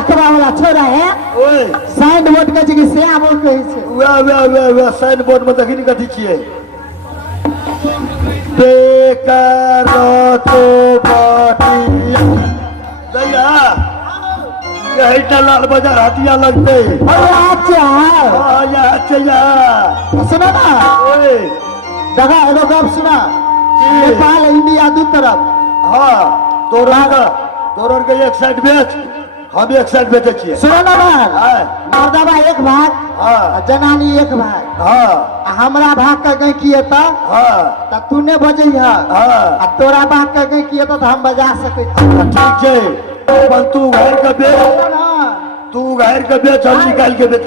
यात्रा वाला छोरा है ओए साइड बोर्ड के जगह से आबो कहे छे वे साइन बोर्ड में देखी कथी छियै बेकार तो बाटी दैया यही टा लाल बाजार हटिया लगते अरे अच्छा हाँ या अच्छा सुना ना ओए जगह एगो गप सुना नेपाल इंडिया दू तरफ हाँ तोरण के एक साइड बेच हम एक साइड बेचे छियै सुनो ना हाँ मर्दबा एक भाग हाँ जनानी एक भाग हाँ हमरा भाग का गई किए तो हाँ तू ने बजै है हाँ तोरा भाग का गई किए तो हम बजा सकै छी ठीक है अपन तू घर के बेच तू घर के बेच हम निकाल के बेच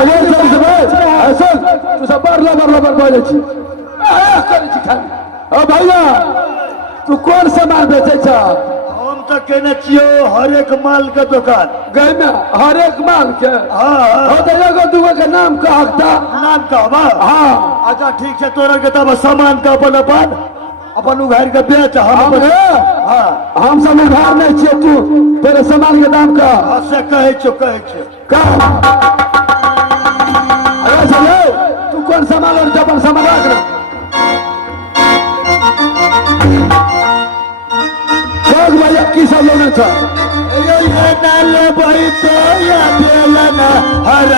अरे सुन तू सब बरला बोले छी करे छी खाली ओ भैया तू कौन सामान बेचे छ हम तो कहने छियो हर एक माल के दुकान गए में हर एक माल के हाँ हो तो एगो दूगो के नाम कहता नाम कहबा हाँ अच्छा ठीक है तोरा के तब सामान का अपन उघार के बेच हम हाँ हम सब उधार नहीं छियै तू तेरे सामान के दाम का से कहे छो का अरे चलो तू कौन सामान और जब सामान रख रहा भैया की सब लेना था नाले बड़ी तो या बेलना हर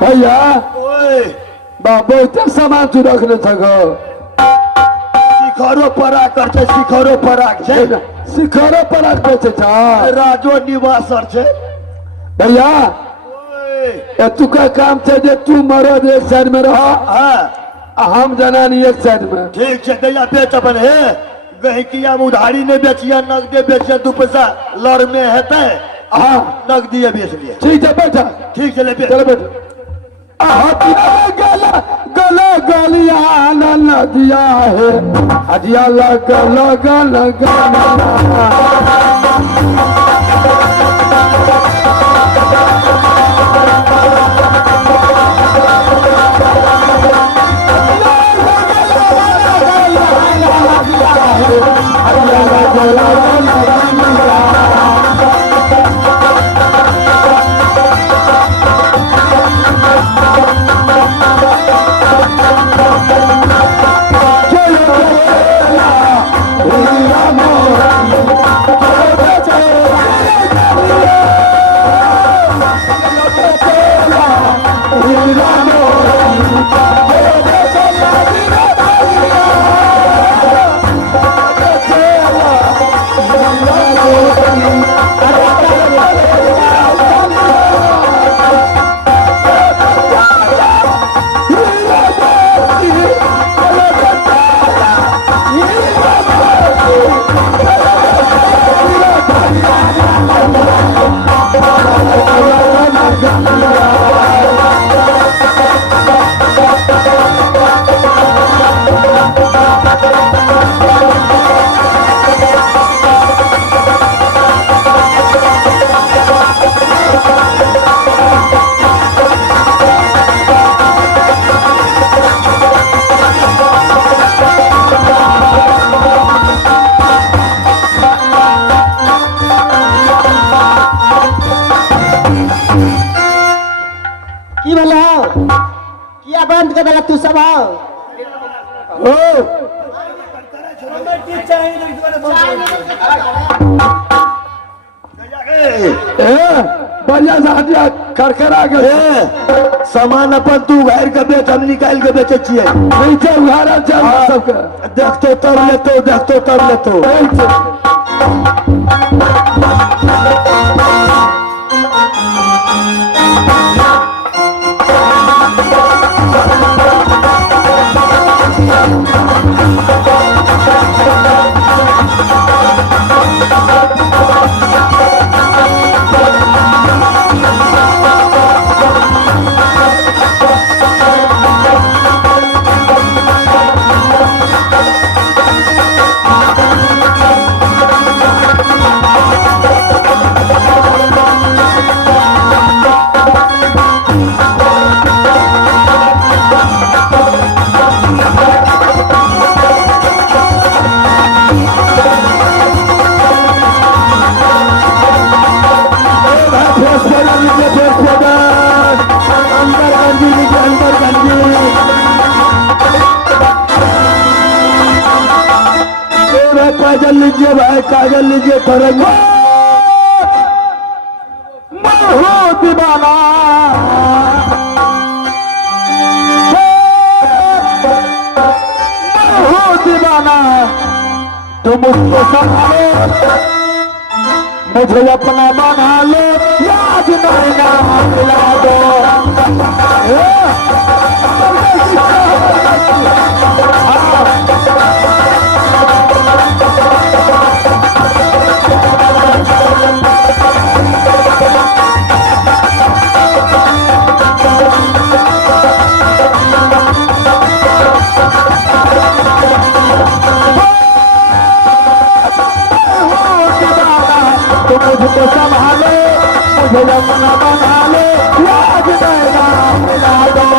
भैया ओए बहुत सामान तू रखने था शिखरो पराग कर छै शिखरो पराग छै शिखरो पर बेचे था राजो निवासर छै भैया ओए एतुका काम छै जे तू मरद एक साइड में रह हाँ हम जनानी एक साइड में ठीक छै दैया बेच अपन हे गहकिया में उधारी नहीं बेचिया नगदे बेचिया 2 पैसा लड़ में हेतै हाँ नगदिए बेच लिए ठीक है बैठा ठीक है ले बेच चलो बैठो गला गला गलिया न दिया है अजिया गला की बोलो किया बंद कर देला तू सब आओ बढ़िया से हटिया खरखरा गए सामान अपन तू घर के बेच हम निकाल के बेचे छिए नीचे उघारा चल सबके देखतो तब लेतो देखतो तब लेतो काजल लीजिए भाई काजल लीजिए करेंगे दीवाना दीवाना तुम उसको संभालो मुझे अपना बना लो याद नहीं ना मिला दो मुझको संभालो मुझे अपना बना लो याद देना मिला दो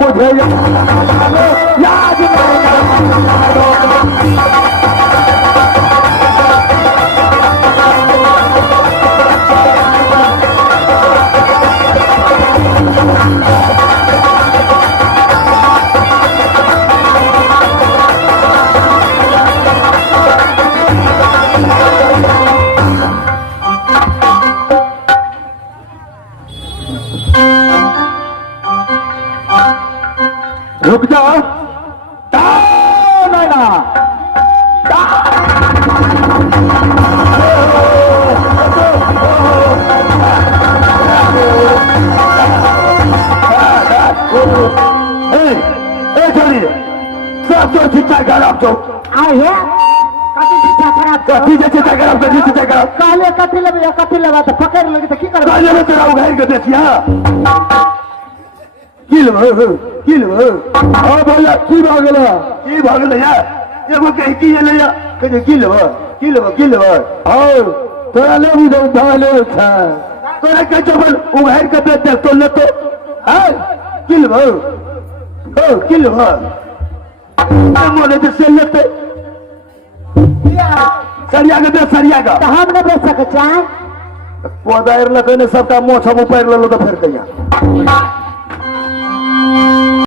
मुझे याद रुक जाओ नैना छोरी सब तो चिट्ठा खराब छौ आए कथी शिक्षा खराब कर कथी जे चिट्ठा खराब कर चिट्ठा खराब कहले कथी लेबा तो पकड़ लगे तो की करबा कहले में तेरा उघार के बेचिया की लेबो हाँ भैया की भऽ गेलै की भऽ गेलै यार एगो कहती एलै या कहे की लेबो और तोरा ले बुझौ धले छै तोरा कह चबल उघार के बेच दे तो ले तो है की लेबो मोले जे से लेते सरिया के बेच सरिया का तो हम नहीं बेच सके चाहे पौधा लगने सबका मोछ हम ऊपर ले लो तो फिर कहिया